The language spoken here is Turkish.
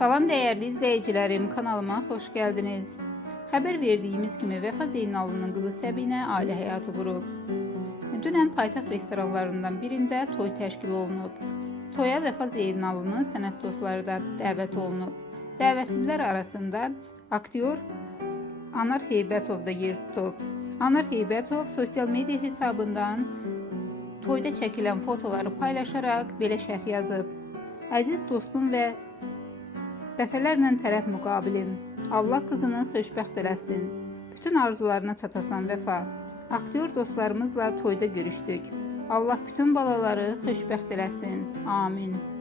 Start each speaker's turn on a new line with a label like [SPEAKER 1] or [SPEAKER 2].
[SPEAKER 1] Salam değerli izleyicilerim, kanalıma hoş geldiniz. Haber verdiğimiz kimi Vefa Zeynalının kızı Səbinə ailə həyatı qurub. Dünən paytaxt restoranlarından birində toy təşkil olunub. Toya Vefa Zeynalının sənət dostları da dəvət olunub. Dəvətlilər arasında aktyor Anar Heybətov da yer tutub. Anar Heybətov sosial media hesabından toyda çəkilən fotoları paylaşaraq belə şərh yazıb. Əziz dostum və dəfələrlə tərəf müqabilim. Allah qızını xoşbəxt eləsin. Bütün arzularına çatasan Vəfa. Aktyor dostlarımızla toyda görüşdük. Allah bütün balaları xoşbəxt eləsin. Amin.